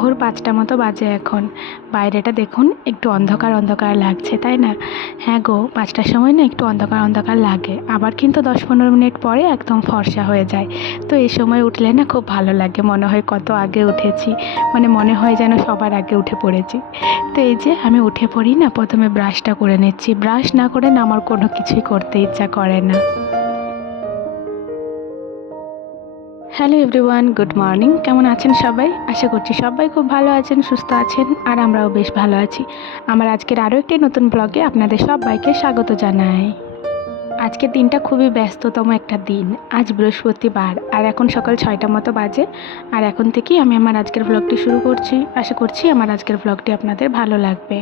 ভোর 5টা মতো বাজে এখন। বাইরেটা দেখুন একটু অন্ধকার অন্ধকার লাগছে, তাই না? হ্যাঁ গো, 5টার সময় না একটু অন্ধকার অন্ধকার লাগে, আবার কিন্তু 10-15 মিনিট পরে একদম ফর্সা হয়ে যায়। তো এই সময় উঠলে না খুব ভালো লাগে, মনে হয় কত আগে উঠেছি, মানে মনে হয় যেন সবার আগে উঠে পড়েছি। তো এই যে আমি উঠে পড়ি না, প্রথমে ব্রাশটা করে নিচ্ছি। ব্রাশ না করে না আমার কোনো কিছুই করতে ইচ্ছা করে না। Hello everyone, good morning. কেমন আছেন সবাই? আশা করছি সবাই খুব ভালো আছেন, সুস্থ আছেন, আর আমরাও বেশ ভালো আছি। আমার আজকের আরও একটি নতুন ব্লগে আপনাদের সবাইকে স্বাগত জানাই। আজকের দিনটা খুবই ব্যস্ততম একটা দিন। আজ বৃহস্পতিবার আর এখন সকাল 6টা মতো বাজে। আর এখন থেকেই আমি আমার আজকের ব্লগটি শুরু করছি। আশা করছি আমার আজকের ব্লগটি আপনাদের ভালো লাগবে।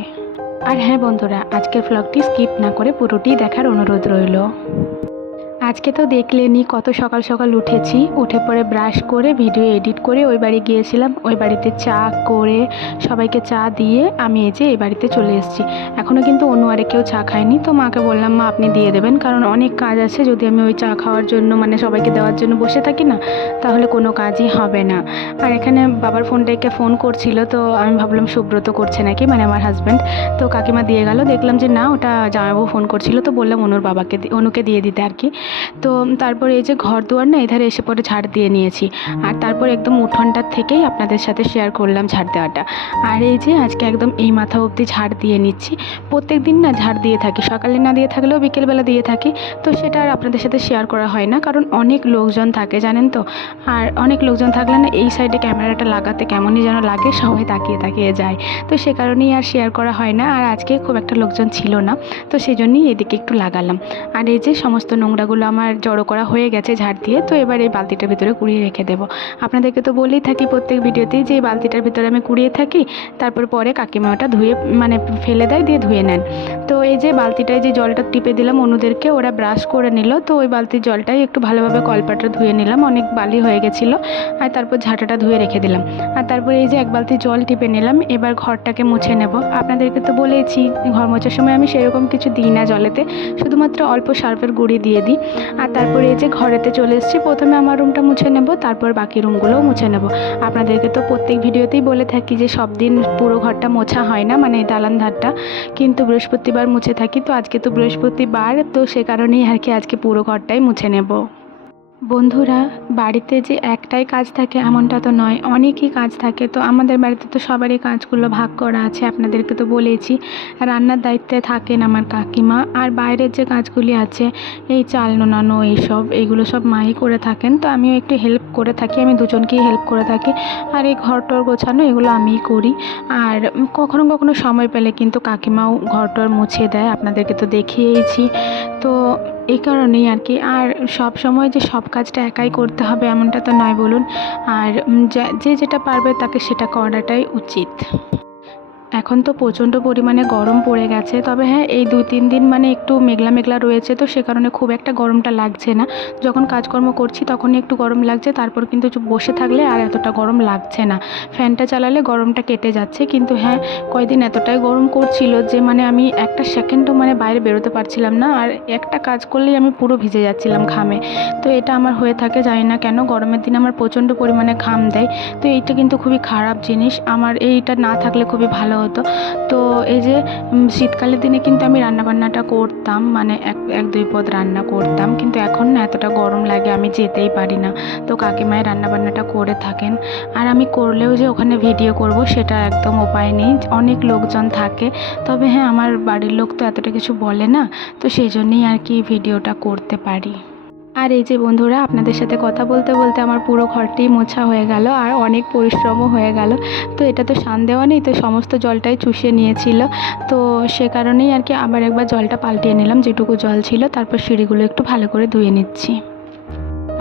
আর হ্যাঁ বন্ধুরা, আজকের ব্লগটি স্কিপ না করে পুরোটি দেখার অনুরোধ রইল। আজকে তো দেখলেনই কত সকাল সকাল উঠেছি, উঠে পরে ব্রাশ করে ভিডিও এডিট করে ওই বাড়ি গিয়েছিলাম। ওই বাড়িতে চা করে সবাইকে চা দিয়ে আমি এই যে এই বাড়িতে চলে এসেছি। এখনও কিন্তু অন্য আরে কেউ চা খায়নি, তো মাকে বললাম মা আপনি দিয়ে দেবেন, কারণ অনেক কাজ আছে। যদি আমি ওই চা খাওয়ার জন্য মানে সবাইকে দেওয়ার জন্য বসে থাকি না, তাহলে কোনো কাজই হবে না। আর এখানে বাবার ফোনটাকে ফোন করছিল, তো আমি ভাবলাম সুব্রত করছে নাকি, মানে আমার হাজব্যান্ড। তো কাকিমা দিয়ে গেল, দেখলাম যে না, ওটা জামাইবাবু ফোন করছিল, তো বললাম অনুর বাবাকে অনুকে দিয়ে দিতে আর কি। তো তারপরে এই যে ঘর দুয়ার না এধারে এসে পরে ঝাড় দিয়ে নিয়েছি। আর তারপর একদম উঠোনটার থেকেই আপনাদের সাথে শেয়ার করলাম ঝাড় দেওয়াটা। আর এই যে আজকে একদম এই মাথা অবধি ঝাড় দিয়ে নিচ্ছি। প্রত্যেক দিন না ঝাড় দিয়ে থাকি, সকালে না দিয়ে থাকলেও বিকেলবেলা দিয়ে থাকি। তো সেটা আর আপনাদের সাথে শেয়ার করা হয় না, কারণ অনেক লোকজন থাকে জানেন তো। আর অনেক লোকজন থাকলে না এই সাইডে ক্যামেরাটা লাগাতে কেমনই যেন লাগে, সবাই তাকিয়ে তাকিয়ে যায়। তো সে কারণেই আর শেয়ার করা হয় না। আর আজকে খুব একটা লোকজন ছিল না, তো সেই জন্যই এদিকে একটু লাগালাম। আর এই যে সমস্ত নোংরাগুলো আমার জড়ো করা হয়ে গেছে ঝাড় দিয়ে, তো এবার এই বালতিটার ভিতরে কুড়িয়ে রেখে দেবো। আপনাদেরকে তো বলেই থাকি প্রত্যেক ভিডিওতেই যে এই বালতিটার ভিতরে আমি কুড়িয়ে থাকি, তারপর পরে কাকিমা ওটা ধুয়ে মানে ফেলে দেয়, দিয়ে ধুয়ে নেন। তো এই যে বালতিটায় যে জলটা টিপে দিলাম অনুদেরকে, ওরা ব্রাশ করে নিল, তো ওই বালতির জলটাই একটু ভালোভাবে কলপাটা ধুয়ে নিলাম, অনেক বালি হয়ে গেছিলো। আর তারপর ঝাঁটাটা ধুয়ে রেখে দিলাম। আর তারপরে এই যে এক বালতি জল টিপে নিলাম, এবার ঘরটাকে মুছে নেব। আপনাদেরকে তো বলেছি ঘর মোছার সময় আমি সেরকম কিছু দিই না জলেতে, শুধুমাত্র অল্প সার্ফের গুঁড়ি দিয়ে দিই। আর তারপরে এই যে ঘরেতে চলে এসেছি, প্রথমে আমার রুমটা মুছে নেব, তারপর বাকি রুমগুলোও মুছে নেব। আপনাদেরকে তো প্রত্যেক ভিডিওতেই বলে থাকি যে সব দিন পুরো ঘরটা মোছা হয় না, মানে দালান ধারটা, কিন্তু বৃহস্পতিবার মুছে থাকি। তো আজকে তো বৃহস্পতিবার, তো সে কারণেই আর কি আজকে পুরো ঘরটাই মুছে নেব। বন্ধুরা, বাড়িতে যে একটাই কাজ থাকে এমনটা তো নয়, অনেকই কাজ থাকে। তো আমাদের বাড়িতে তো সবারই কাজগুলো ভাগ করা আছে, আপনাদেরকে তো বলেছি। রান্নার দায়িত্বে থাকেন আমার কাকিমা, আর বাইরের যে কাজগুলি আছে এই চাল নোনানো এইগুলো সব মাই করে থাকেন। তো আমিও একটু হেল্প করে থাকি, আমি দুজনকেই হেল্প করে থাকি। আর এই ঘরটর গোছানো এগুলো আমিই করি। আর কখনো কখনো সময় পেলে কিন্তু কাকিমাও ঘরটর মুছে দেয়, আপনাদেরকে তো দেখিয়েইছি। তো এই কারণেই আর কি। আর সব সময় যে সব কাজটা একাই করতে হবে এমনটা তো নয় বলুন। আর যে যেটা পারবে তাকে সেটা করাটাই উচিত। এখন তো প্রচণ্ড পরিমাণে গরম পড়ে গেছে, তবে হ্যাঁ এই 2-3 দিন মানে একটু মেঘলা মেঘলা রয়েছে, তো সে কারণে খুব একটা গরমটা লাগছে না। যখন কাজকর্ম করছি তখনই একটু গরম লাগছে, তারপর কিন্তু বসে থাকলে আর এতটা গরম লাগছে না। ফ্যানটা চালালে গরমটা কেটে যাচ্ছে, কিন্তু হ্যাঁ কয়দিন এতটাই গরম করছিল যে মানে আমি একটা সেকেন্ডও মানে বাইরে বেরোতে পারছিলাম না, আর একটা কাজ করলেই আমি পুরো ভিজে যাচ্ছিলাম ঘামে। তো এটা আমার হয়ে থাকে, জানি না কেন, গরমের দিনে আমার প্রচণ্ড পরিমাণে ঘাম দেয়। তো এইটা কিন্তু খুবই খারাপ জিনিস, আমার এইটা না থাকলে খুবই ভালো হতো। তো এই যে শীতকালের দিনে কিন্তু আমি রান্নাবান্নাটা করতাম, মানে এক দুই পদ রান্না করতাম, কিন্তু এখন না এতটা গরম লাগে আমি যেতেই পারি না। তো কাকিমাই রান্নাবান্নাটা করে থাকেন। আর আমি করলেও যে ওখানে ভিডিও করব সেটা একদম উপায় নেই, অনেক লোকজন থাকে। তবে হ্যাঁ আমার বাড়ির লোক তো এতটা কিছু বলে না, তো সেই জন্যই আর কি ভিডিওটা করতে পারি। আর এই যে বন্ধুরা, আপনাদের সাথে কথা বলতে বলতে আমার পুরো ঘরটি মোছা হয়ে গেল, আর অনেক পরিশ্রমও হয়ে গেল। তো এটা তো সান দেওয়া নেই, তো সমস্ত জলটাই চুষে নিয়েছিল। তো সে কারণেই আর কি আবার একবার জলটা পাল্টিয়ে নিলাম, যেটুকু জল ছিল। তারপর সিঁড়িগুলো একটু ভালো করে ধুয়ে নিচ্ছি।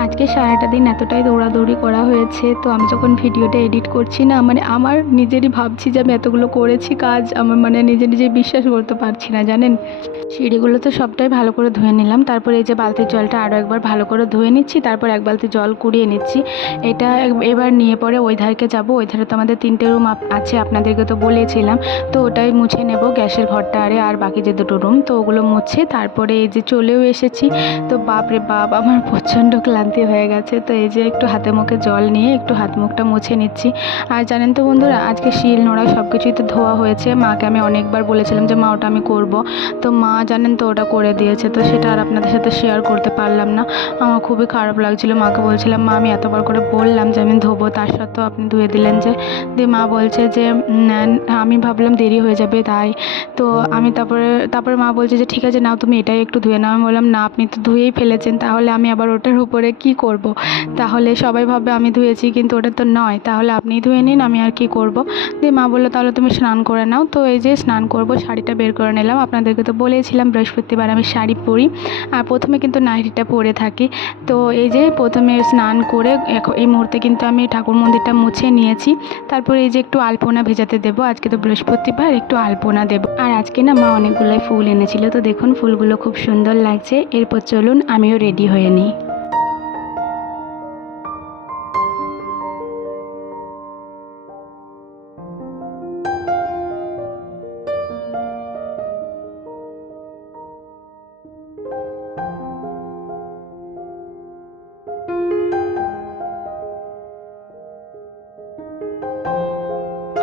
আজকে সারাটা দিন এতটাই দৌড়াদৌড়ি করা হয়েছে, তো আমি যখন ভিডিওটা এডিট করছি না, মানে আমার নিজেরই ভাবছি যে আমি এতগুলো করেছি কাজ, আমার মানে নিজে নিজে বিশ্বাস করতে পারছি না জানেন। সিঁড়িগুলো তো সবটাই ভালো করে ধুয়ে নিলাম, তারপরে এই যে বালতির জলটা আরও একবার ভালো করে ধুয়ে নিচ্ছি, তারপর এক বালতি জল কুড়িয়ে নিচ্ছি। এটা এবার নিয়ে পরে ওই ধারকে যাবো। ওই ধারে তো আমাদের 3টে রুম আছে, আপনাদেরকে তো বলেছিলাম। তো ওটাই মুছে নেব, গ্যাসের ঘরটা আর বাকি যে 2টো রুম, তো ওগুলো মুছে তারপরে এই যে চলেও এসেছি। তো বাপরে বাপ, আমার প্রচণ্ড ক্লান্তি বালতি হয়ে গেছে। তো এই যে একটু হাতে মুখে জল নিয়ে একটু হাত মুখটা মুছে নিচ্ছি। আর জানেন তো বন্ধুরা, আজকে শিল নোড়া সব কিছুই তো ধোয়া হয়েছে। মাকে আমি অনেকবার বলেছিলাম যে মা ওটা আমি করব, তো মা জানেন তো ওটা করে দিয়েছে। তো সেটা আর আপনাদের সাথে শেয়ার করতে পারলাম না। আমার খুবই খারাপ লাগছিল। মাকে বলছিলাম মা আমি এতবার করে বললাম যে আমি ধোবো, তার সত্ত্বেও আপনি ধুয়ে দিলেন যে। দিয়ে মা বলছে যে আমি ভাবলাম দেরি হয়ে যাবে তাই। তো আমি তারপরে মা বলছে যে ঠিক আছে নাও তুমি এটাই একটু ধুয়ে নাও। আমি বললাম না আপনি তো ধুয়েই ফেলেছেন, তাহলে আমি আবার ওটার উপরে কি করব? তাহলে সবাই ভাববে আমি ধুয়েছি, কিন্তু ওটা তো নয়, তাহলে আপনিই ধুয়ে নিন, আমি আর কি করব। দিয়ে মা বললো তাহলে তুমি স্নান করে নাও। তো এই যে স্নান করব, শাড়িটা বের করে নিলাম। আপনাদেরকে তো বলেছিলাম বৃহস্পতিবার আমি শাড়ি পরি, আর প্রথমে কিন্তু নাইটিটা পরে থাকি। তো এই যে প্রথমে স্নান করে এই মুহূর্তে কিন্তু আমি ঠাকুর মন্দিরটা মুছে নিয়েছি। তারপরে এই যে একটু আলপনা ভেজাতে দেবো, আজকে তো বৃহস্পতিবার, একটু আলপনা দেবো। আর আজকে না মা অনেকগুলোই ফুল এনেছিল, তো দেখুন ফুলগুলো খুব সুন্দর লাগছে। এরপর চলুন আমিও রেডি হয়ে নিই।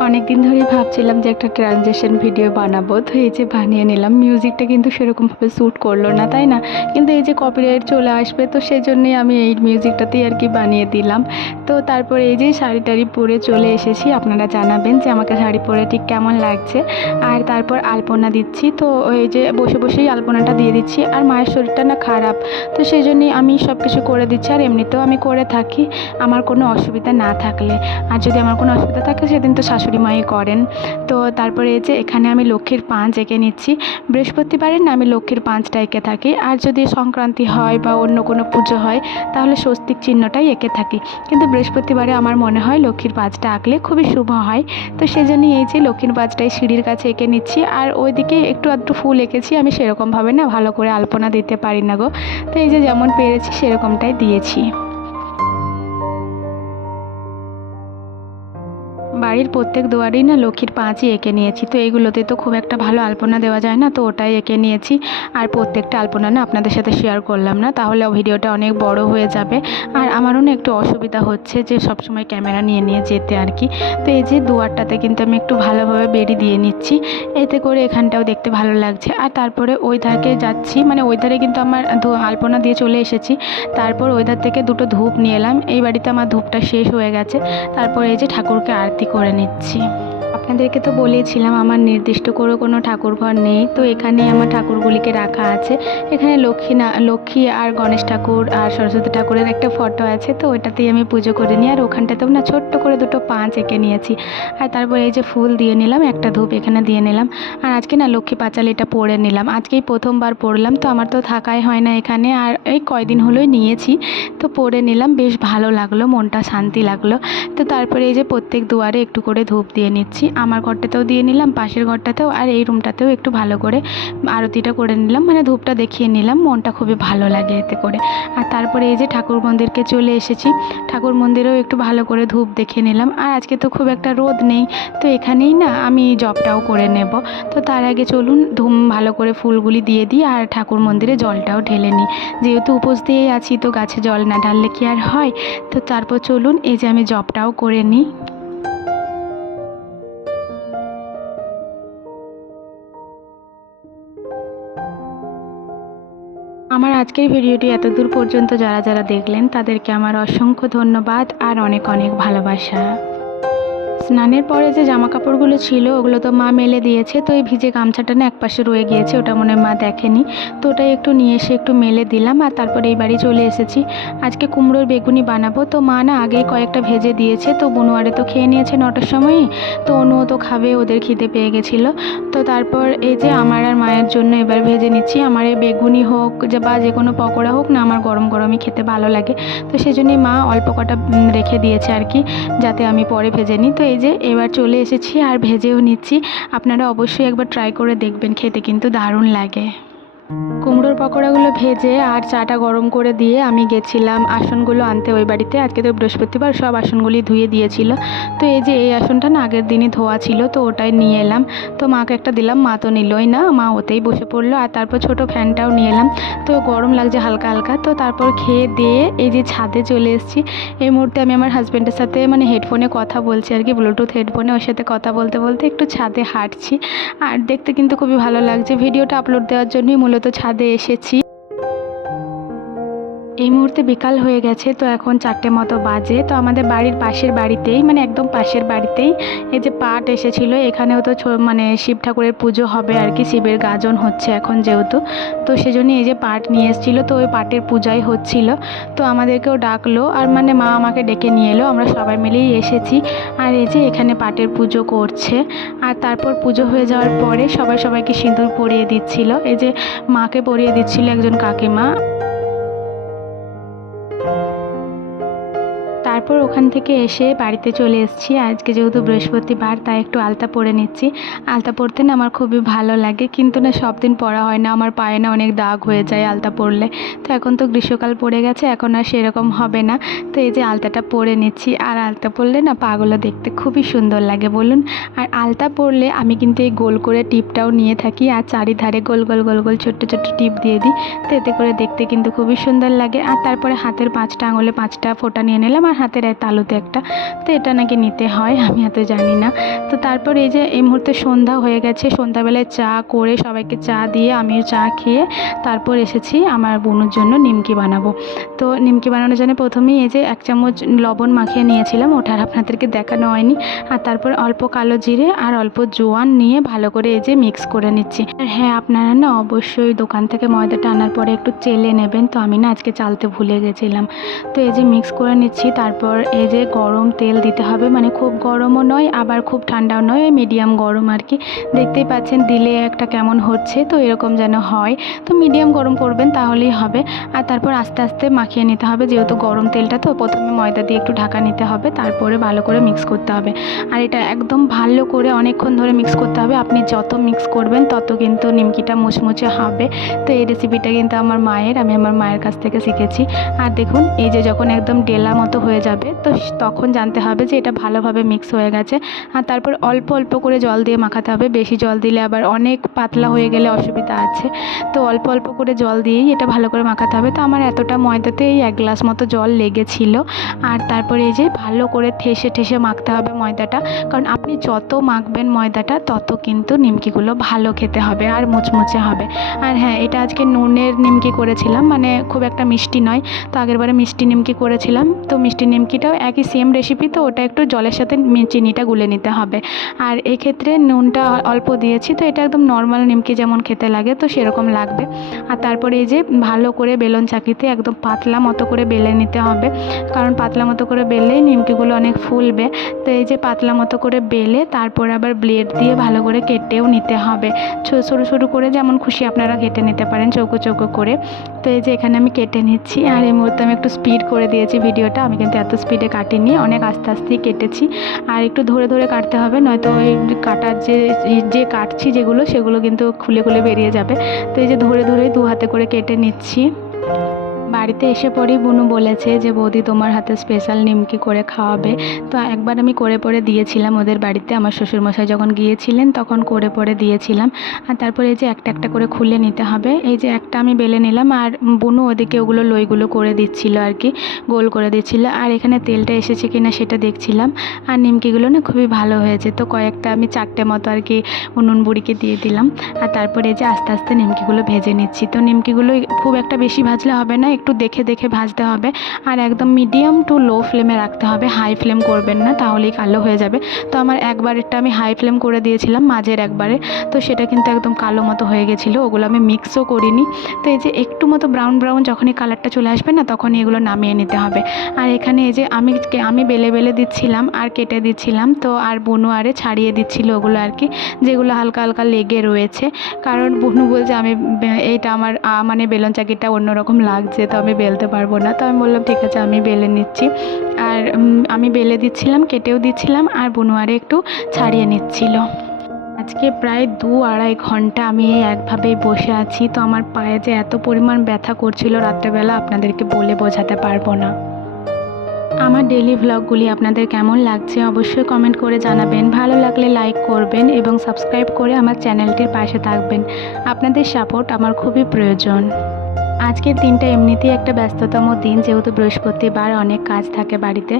অনেক দিন ধরেই ভাবছিলাম যে একটা ট্রানজেকশন ভিডিও বানাবো, তো এই যে বানিয়ে নিলাম। মিউজিকটা কিন্তু সেরকমভাবে শ্যুট করলো না, তাই না? কিন্তু এই যে কপিরাইট চলে আসবে, তো সেজন্যই আমি এই মিউজিকটাতেই আর কি বানিয়ে দিলাম। তো তারপরে এই যে শাড়ি টাড়ি পরে চলে এসেছি। আপনারা জানাবেন যে আমাকে শাড়ি পরে ঠিক কেমন লাগছে। আর তারপর আলপনা দিচ্ছি। তো এই যে বসে বসেই আলপনাটা দিয়ে দিচ্ছি। আর মায়ের শরীরটা না খারাপ, তো সেই জন্যই আমি সব কিছু করে দিচ্ছি। আর এমনিতেও আমি করে থাকি আমার কোনো অসুবিধা না থাকলে। আর যদি আমার কোনো অসুবিধা থাকে সেদিন তো শাশুড়ি মাই করেন। তো তারপরে এই যে এখানে আমি লক্ষ্মীর পাঁচ এঁকে নিচ্ছি। বৃহস্পতিবারের না আমি লক্ষ্মীর পাঁচটা এঁকে থাকি, আর যদি সংক্রান্তি হয় বা অন্য কোনো পুজো হয় তাহলে স্বস্তিক চিহ্নটাই এঁকে থাকি। কিন্তু বৃহস্পতিবারে আমার মনে হয় লক্ষ্মীর পাঁচটা আঁকলে খুবই শুভ হয়। তো সেজন্যই এই যে লক্ষ্মীর পাঁচটাই সিঁড়ির কাছে এঁকে নিচ্ছি। আর ওইদিকে একটু আধটু ফুল এঁকেছি, আমি সেরকমভাবে না ভালো করে আলপনা দিতে পারি না গো। তো এই যে যেমন পেরেছি সেরকমটাই দিয়েছি। বাড়ির প্রত্যেক দুয়ারেই না লক্ষ্মীর পাঁচই এঁকে নিয়েছি। তো এইগুলোতে তো খুব একটা ভালো আলপনা দেওয়া যায় না, তো ওটাই এঁকে নিয়েছি। আর প্রত্যেকটা আলপনা না আপনাদের সাথে শেয়ার করলাম না, তাহলে ভিডিওটা অনেক বড় হয়ে যাবে। আর আমারও না একটু অসুবিধা হচ্ছে যে সবসময় ক্যামেরা নিয়ে নিয়ে যেতে আর কি। তো এই যে দুয়ারটাতে কিন্তু আমি একটু ভালোভাবে বেড়ি দিয়ে নিচ্ছি, এতে করে এখানটাও দেখতে ভালো লাগছে। আর তারপরে ওই ধারে যাচ্ছি, মানে ওই ধারে কিন্তু আমার আলপনা দিয়ে চলে এসেছি। তারপর ওই ধার থেকে দুটো ধূপ নিয়ে এলাম। এই বাড়িতে আমার ধূপটা শেষ হয়ে গেছে। তারপর এই যে ঠাকুরকে আরতি করে নিচ্ছি। আপনাদেরকে তো বলেছিলাম আমার নির্দিষ্ট করে কোনো ঠাকুর ঘর নেই, তো এখানেই আমার ঠাকুরগুলিকে রাখা আছে। এখানে লক্ষ্মী আর গণেশ ঠাকুর আর সরস্বতী ঠাকুরের একটা ফটো আছে, তো ওইটাতেই আমি পুজো করে নিই। আর ওখানটাতেও না ছোট্ট করে দুটো পাঁচ এঁকে নিয়েছি। আর তারপর এই যে ফুল দিয়ে নিলাম, একটা ধূপ এখানে দিয়ে নিলাম। আর আজকে না লক্ষ্মী পাঁচালিটা পরে নিলাম, আজকেই প্রথমবার পড়লাম। তো আমার তো থাকাই হয় না এখানে, আর এই কয়দিন হলোই নিয়েছি। তো পরে নিলাম, বেশ ভালো লাগলো, মনটা শান্তি লাগলো। তো তারপরে এই যে প্রত্যেক দুয়ারে একটু করে ধূপ দিয়ে নিচ্ছি। আমার ঘরটাতেও দিয়ে নিলাম, পাশের ঘরটাতেও, আর এই রুমটাতেও একটু ভালো করে আরতিটা করে নিলাম, মানে ধূপটা দেখিয়ে নিলাম। মনটা খুবই ভালো লাগে এতে করে। আর তারপরে এই যে ঠাকুর মন্দিরকে চলে এসেছি। ঠাকুর মন্দিরেও একটু ভালো করে ধূপ দেখিয়ে নিলাম। আর আজকে তো খুব একটা রোদ নেই, তো এখানেই না আমি জবটাও করে নেব। তো তার আগে চলুন ভালো করে ফুলগুলি দিয়ে দিই, আর ঠাকুর মন্দিরে জলটাও ঢেলে নিই। যেহেতু উপোস দিয়েই আছি, তো গাছে জল না ঢাললে কি আর হয়। তো তারপর চলুন এই যে আমি জবটাও করে নিই। আমার আজকের ভিডিওটি এতদূর পর্যন্ত যারা যারা দেখলেন তাদেরকে আমার অসংখ্য ধন্যবাদ আর অনেক অনেক ভালোবাসা। স্নানের পরে যে জামা কাপড়গুলো ছিল ওগুলো তো মা মেলে দিয়েছে। তো এই ভিজে গামছাটা না একপাশে রয়ে গিয়েছে, ওটা মনে হয় মা দেখেনি। তো ওটাই একটু নিয়ে এসে একটু মেলে দিলাম। আর তারপরে এই বাড়ি চলে এসেছি। আজকে কুমড়োর বেগুনি বানাবো, তো মা না আগেই কয়েকটা ভেজে দিয়েছে। তো বনুয়ারে তো খেয়ে নিয়েছে 9টার সময়ই, তো অনুও তো খাবে, ওদের খিদে পেয়ে গেছিলো। তো তারপর এই যে আমার আর মায়ের জন্য এবার ভেজে নিচ্ছি। আমার এই বেগুনি হোক বা যে কোনো পকোড়া হোক না, আমার গরম গরমই খেতে ভালো লাগে। তো সেই জন্যই মা অল্প কটা রেখে দিয়েছে আর কি, যাতে আমি পরে ভেজে নিই। তো এই যে এবার চলে এসেছি আর ভেজেও নিচ্ছি। আপনারা অবশ্যই একবার ট্রাই করে দেখবেন, খেতে কিন্তু দারুণ লাগে। কুমড়োর পকোড়াগুলো ভেজে আর চাটা গরম করে দিয়ে আমি গেছিলাম আসনগুলো আনতে ওই বাড়িতে। আজকে তো বৃহস্পতিবার, সব আসনগুলি ধুয়ে দিয়েছিল। তো এই যে এই আসনটা না আগের দিনই ধোয়া ছিল, তো ওটাই নিয়ে এলাম। তো মাকে একটা দিলাম, মা তো নিলই না, মা ওতেই বসে পড়লো। আর তারপর ছোট ফ্যানটাও নিয়ে এলাম। তো গরম লাগছে হালকা হালকা। তো তারপর খেয়ে দিয়ে এই যে ছাদে চলে এসেছি। এই মুহূর্তে আমি আমার হাজব্যান্ডের সাথে মানে হেডফোনে কথা বলছি আর কি, ব্লুটুথ হেডফোনে, ওর সাথে কথা বলতে বলতে একটু ছাদে হাঁটছি। আর দেখতে কিন্তু খুবই ভালো লাগছে। ভিডিওটা আপলোড দেওয়ার জন্যই মূলত ছাদে এসেছি। এই মুহূর্তে বিকাল হয়ে গেছে, তো এখন 4টে মতো বাজে। তো আমাদের বাড়ির পাশের বাড়িতেই, মানে একদম পাশের বাড়িতেই এই যে পাট এসেছিল। এখানেও তো মানে শিব ঠাকুরের পুজো হবে আর কি, শিবের গাজন হচ্ছে এখন যেহেতু, তো সেজন্য এই যে পাট নিয়ে এসেছিলো। তো ওই পাটের পূজাই হচ্ছিল। তো আমাদেরকেও ডাকলো, আর মানে মা আমাকে ডেকে নিয়ে এলো, আমরা সবাই মিলেই এসেছি। আর এই যে এখানে পাটের পুজো করছে। আর তারপর পুজো হয়ে যাওয়ার পরে সবাই সবাইকে সিঁদুর পরিয়ে দিচ্ছিল। এই যে মাকে পরিয়ে দিচ্ছিল একজন কাকিমা। তারপর ওখান থেকে এসে বাড়িতে চলে এসেছি। আজকে যেহেতু বৃহস্পতিবার, তাই একটু আলতা পরে নিচ্ছি। আলতা পরতে না আমার খুবই ভালো লাগে, কিন্তু না সব দিন পরা হয় না, আমার পায়ে না অনেক দাগ হয়ে যায় আলতা পরলে। তো এখন তো গ্রীষ্মকাল পড়ে গেছে, এখন আর সেরকম হবে না। তো এই যে আলতাটা পরে নিচ্ছি। আর আলতা পরলে না পাগুলো দেখতে খুবই সুন্দর লাগে বলুন। আর আলতা পরলে আমি কিন্তু এই গোল করে টিপটাও নিয়ে থাকি, আর চারিধারে গোল গোল গোল গোল ছোট্ট ছোট্ট টিপ দিয়ে দিই। তো এতে করে দেখতে কিন্তু খুবই সুন্দর লাগে। আর তারপরে হাতের 5টা আঙুলে 5টা ফোঁটা নিয়ে নিলাম, আর হাতের তালুতে একটা। তো এটা নাকি নিতে হয়, আমি এত জানি না। তো তারপর এই যে এই মুহূর্তে সন্ধ্যা হয়ে গেছে, সন্ধ্যাবেলায় চা করে সবাইকে চা দিয়ে আমিও চা খেয়ে তারপর এসেছি আমার বোনের জন্য নিমকি বানাবো। তো নিমকি বানানোর জন্য প্রথমেই এই যে 1 চামচ লবণ মাখিয়ে নিয়েছিলাম, ওটা আর আপনাদেরকে দেখানো হয়নি। আর তারপর অল্প কালো জিরে আর অল্প জোয়ান নিয়ে ভালো করে এই যে মিক্স করে নিচ্ছি। আর হ্যাঁ, আপনারা না অবশ্যই দোকান থেকে ময়দাটা আনার পরে একটু চেলে নেবেন। তো আমি না আজকে চালতে ভুলে গেছিলাম। তো এই যে মিক্স করে নিচ্ছি। তারপর এই যে গরম তেল দিতে হবে, মানে খুব গরমও নয় আবার খুব ঠান্ডাও নয়, ওই মিডিয়াম গরম আর কি। দেখতেই পাচ্ছেন দিলে একটা কেমন হচ্ছে, তো এরকম যেন হয়। তো মিডিয়াম গরম করবেন তাহলেই হবে। আর তারপর আস্তে আস্তে মাখিয়ে নিতে হবে, যেহেতু গরম তেলটা, তো প্রথমে ময়দা দিয়ে একটু ঢাকা নিতে হবে, তারপরে ভালো করে মিক্স করতে হবে। আর এটা একদম ভালো করে অনেকক্ষণ ধরে মিক্স করতে হবে। আপনি যত মিক্স করবেন তত কিন্তু নিমকিটা মুচমুচে হবে। তো এই রেসিপিটা কিন্তু আমার মায়ের, আমি আমার মায়ের কাছ থেকে শিখেছি। আর দেখুন এই যে যখন একদম ডেলা মতো হয়ে যাবে, তো তখন জানতে হবে যে এটা ভালোভাবে মিক্স হয়ে গেছে। আর তারপর অল্প অল্প করে জল দিয়ে মাখাতে হবে, বেশি জল দিলে আবার অনেক পাতলা হয়ে গেলে অসুবিধা আছে। তো অল্প অল্প করে জল দিয়েই এটা ভালো করে মাখাতে হবে। তো আমার এতটা ময়দাতে এই 1 গ্লাস মতো জল লেগেছিল। আর তারপরে এই যে ভালো করে ঠেসে ঠেসে মাখতে হবে ময়দাটা, কারণ আপনি যত মাখবেন ময়দাটা তত কিন্তু নিমকিগুলো ভালো খেতে হবে আর মুচমুচে হবে। আর হ্যাঁ, এটা আজকে নুনের নিমকি করেছিলাম, মানে খুব একটা মিষ্টি নয়। তো আগেরবারে মিষ্টি নিমকি করেছিলাম, তো মিষ্টি নিমকিটাও একই সেম রেসিপি। তো ওটা একটু জলের সাথে চিনিটা গুলে নিতে হবে। আর এক্ষেত্রে নুনটা অল্প দিয়েছি। তো এটা একদম নর্মাল নিমকি যেমন খেতে লাগে, তো সেরকম লাগবে। আর তারপরে এই যে ভালো করে বেলন চাকিতে একদম পাতলা মতো করে বেলে নিতে হবে, কারণ পাতলা মতো করে বেললেই নিমকিগুলো অনেক ফুলবে। তো এই যে পাতলা মতো করে বেলে তারপর আবার ব্লেড দিয়ে ভালো করে কেটেও নিতে হবে। সরু সরু করে যেমন খুশি আপনারা কেটে নিতে পারেন, চৌকো চৌকো করে। তো এই যে এখানে আমি কেটে নিচ্ছি। আর এই মুহূর্তে আমি একটু স্পিড করে দিয়েছি ভিডিওটা, আমি কিন্তু এত স্পিডে কাটিনি, অনেক আস্তে আস্তেই কেটেছি। আর একটু ধরে ধরে কাটতে হবে, নয়তো ওই কাটার যে কাটছি যেগুলো, সেগুলো কিন্তু খুলে খুলে বেরিয়ে যাবে। তো এই যে ধরে ধরেই 2 হাতে করে কেটে নিচ্ছি। বাড়িতে এসে পরেই বুনু বলেছে যে বৌদি তোমার হাতে স্পেশাল নিমকি করে খাওয়াবে। তো একবার আমি করে পরে দিয়েছিলাম ওদের বাড়িতে, আমার শ্বশুরমশাই যখন গিয়েছিলেন তখন করে পরে দিয়েছিলাম। আর তারপরে এই যে একটা একটা করে খুলে নিতে হবে। এই যে একটা আমি বেলে নিলাম, আর বুনু ওদিকে ওগুলো লইগুলো করে দিচ্ছিল আর কি, গোল করে দিচ্ছিল। আর এখানে তেলটা এসেছে কিনা সেটা দেখছিলাম। আর নিমকিগুলো না খুবই ভালো হয়েছে। তো কয়েকটা আমি 4টে মতো আর কি উনুন বুড়িকে দিয়ে দিলাম। আর তারপরে এই যে আস্তে আস্তে নিমকিগুলো ভেজে নিচ্ছি। তো নিমকিগুলো খুব একটা বেশি ভাজলে হবে না, একটু দেখে দেখে ভাজতে হবে। আর একদম মিডিয়াম টু লো ফ্লেমে রাখতে হবে, হাই ফ্লেম করবেন না, তাহলেই কালো হয়ে যাবে। তো আমার একবারেরটা আমি হাই ফ্লেম করে দিয়েছিলাম, মাঝের একবারে, তো সেটা কিন্তু একদম কালো মতো হয়ে গেছিলো, ওগুলো আমি মিক্সও করিনি। তো এই যে একটু মতো ব্রাউন ব্রাউন যখনই কালারটা চলে আসবে না, তখনই এগুলো নামিয়ে নিতে হবে। আর এখানে এই যে আমি বেলে বেলে দিচ্ছিলাম আর কেটে দিচ্ছিলাম। তো আর বুনু আরে ছাড়িয়ে দিচ্ছিল ওগুলো আর কি, যেগুলো হালকা হালকা লেগে রয়েছে। কারণ বুনু বলছে আমি এইটা আমার মানে বেলন চাকিটা অন্যরকম লাগছে, তো আমি বেলতে পারবো না। তো আমি বললাম ঠিক আছে, আমি বেলে নিচ্ছি। আর আমি বেলে দিচ্ছিলাম, কেটেও দিচ্ছিলাম, আর বুনু আরে একটু ছাড়িয়ে নিচ্ছিল। আর আজকে প্রায় 2-2.5 ঘন্টা আমি এই একভাবেই বসে আছি। তো আমার পায়ে যে এত পরিমাণ ব্যথা করছিল রাত্রেবেলা আপনাদেরকে বলে বোঝাতে পারবো না। আমার ডেইলি ভ্লগগুলি আপনাদের কেমন লাগছে অবশ্যই কমেন্ট করে জানাবেন। ভালো লাগলে লাইক করবেন এবং সাবস্ক্রাইব করে আমার চ্যানেলটির পাশে থাকবেন। আপনাদের সাপোর্ট আমার খুবই প্রয়োজন। আজকের দিনটা এমনিতেই একটা ব্যস্ততম দিন, যেহেতু বৃহস্পতিবার অনেক কাজ থাকে বাড়িতে।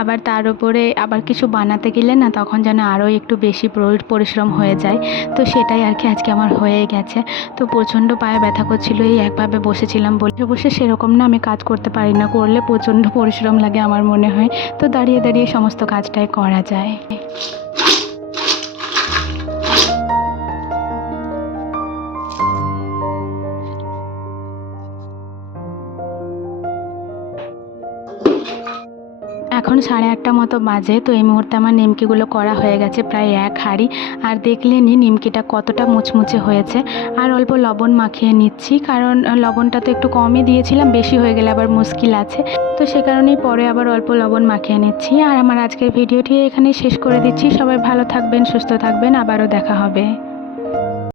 আবার তার উপরে আবার কিছু বানাতে গেলে না তখন যেন আরও একটু বেশি পরিশ্রম হয়ে যায়। তো সেটাই আর কি আজকে আমার হয়ে গেছে। তো প্রচণ্ড পায়ে ব্যথা করছিল, এই একভাবে বসেছিলাম বসে বসে সেরকম না আমি কাজ করতে পারি না, করলে প্রচণ্ড পরিশ্রম লাগে আমার মনে হয়। তো দাঁড়িয়ে দাঁড়িয়ে সমস্ত কাজটাই করা যায়। এখন 8:30 মতো বাজে। তো এই মুহূর্তে আমার নিমকিগুলো করা হয়ে গেছে প্রায় 1 হাঁড়ি। আর দেখলেনই নিমকিটা কতটা মুচমুচে হয়েছে। আর অল্প লবণ মাখিয়ে নিচ্ছি, কারণ লবণটা তো একটু কমই দিয়েছিলাম, বেশি হয়ে গেলে আবার মুশকিল আছে। তো সে কারণেই পরে আবার অল্প লবণ মাখিয়ে নিচ্ছি। আর আমার আজকের ভিডিওটি এখানেই শেষ করে দিচ্ছি। সবাই ভালো থাকবেন, সুস্থ থাকবেন, আবারও দেখা হবে।